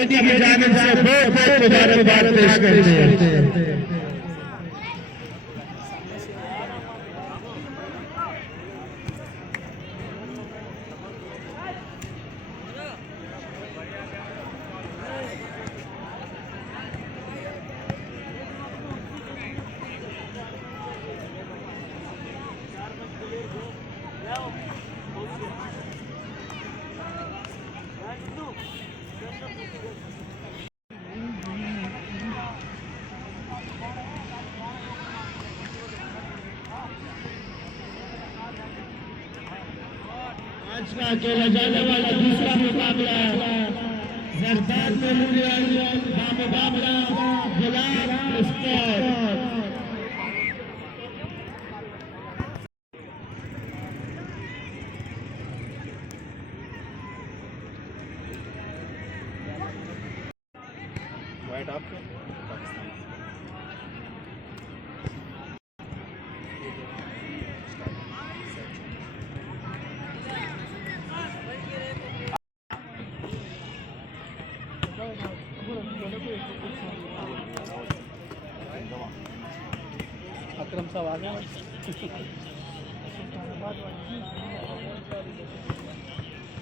Committee की जानिब से बहुत मुबारकबाद पेश करते हैं। आज का खेला जाने वाला दूसरा मुकाबला सरदार मेमोरियल मुकाबला गुलाब स्पोर्ट। अकरम साहब आ गए।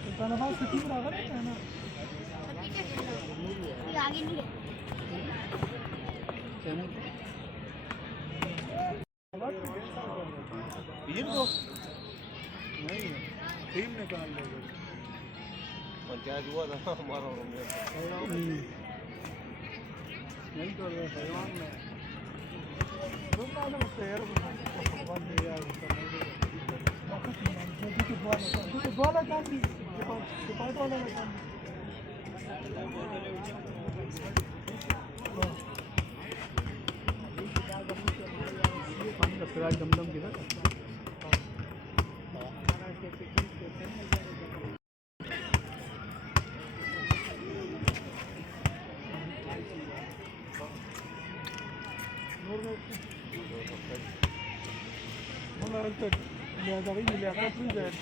सुल्तानाबाद सिटी में आ गए ना आगे नहीं नहीं टीम निकाल लेगा और क्या हुआ था हमारा नहीं कर रहे सहयोग में दमदम किधर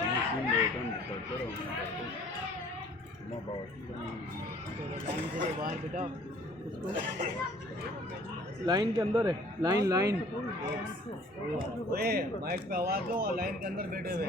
हम सीन लेकर निकलते रहो मां बाबा लाइन से बाहर बेटा लाइन के अंदर है लाइन लाइन ओए माइक पे आवाज दो और लाइन के अंदर बैठे हुए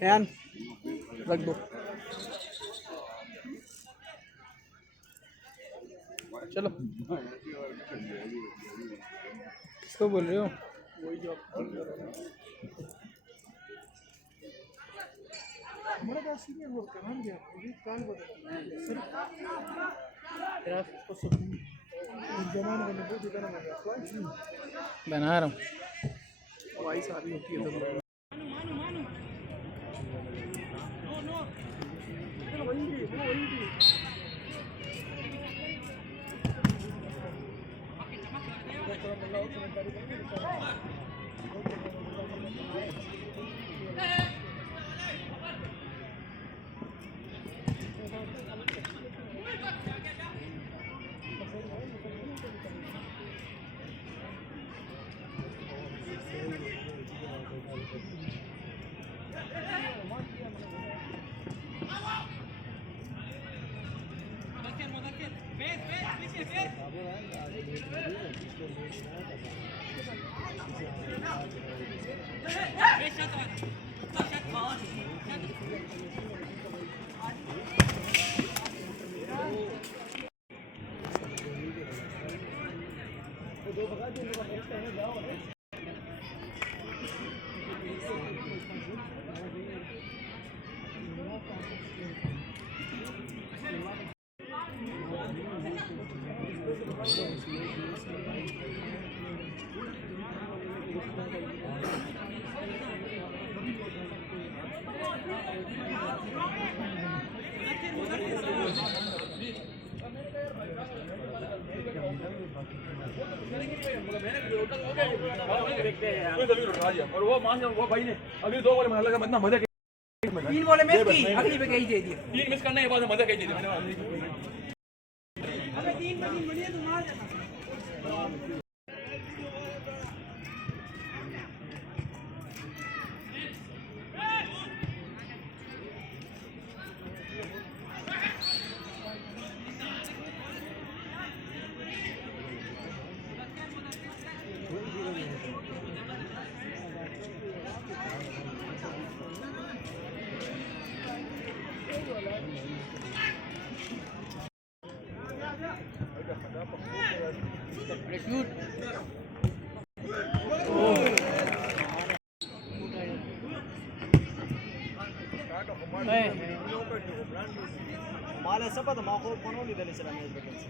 फैन रख दो चलो किसको बोल रहे हो वही जो हमारा का सीनियर वर्क करना है ये काम बता सिर्फ तेरा को सब जमाने में बहुत दिखाना है बना रहा हूँ वाइस आ रही होती है तो और वो मान जाओ वो भाई ने अभी 2 बॉल मार लगा मतलब मजा 3 बॉल मिस की अगली पे कही दे दी 3 मिस करने के बाद मजा कही दे दी मैंने अबे 3 बनी बढ़िया तो मार देना Mala sa pa to mako kono ni dali sila may vacancy.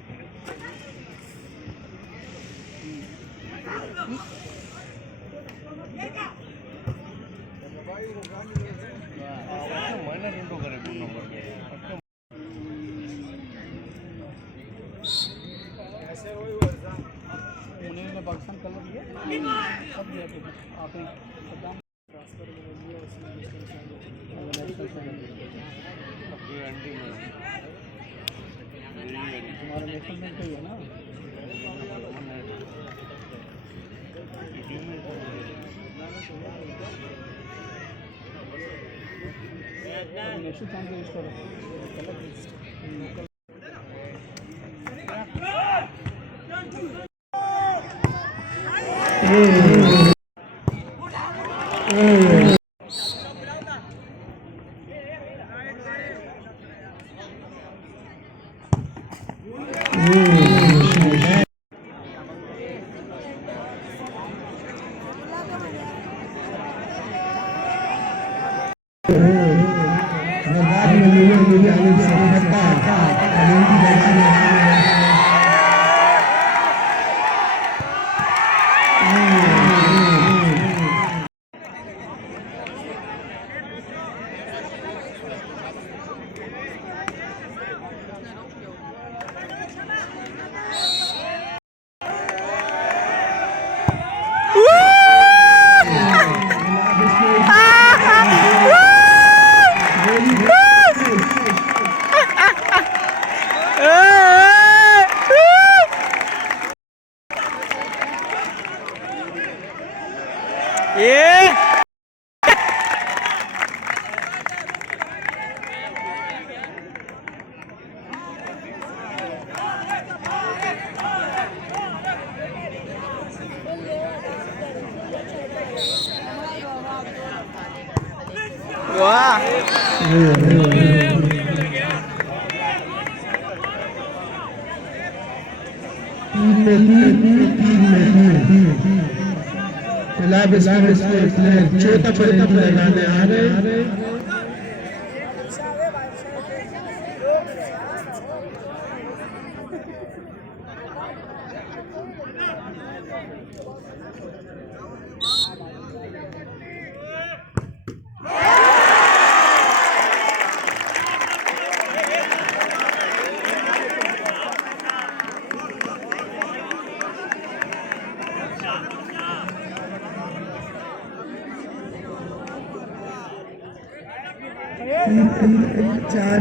Mana rindu करे पूर्ण नंबर पे ऐसे वही हुआ उन्होंने पाकिस्तान कलर दिया सब दिया आपने पता ट्रांसफर कर दिया उसमें तुम्हारा नेशनल में तो है ना नेशनल चांस कलर चौथा पॉइंट लगाने आ रहे चार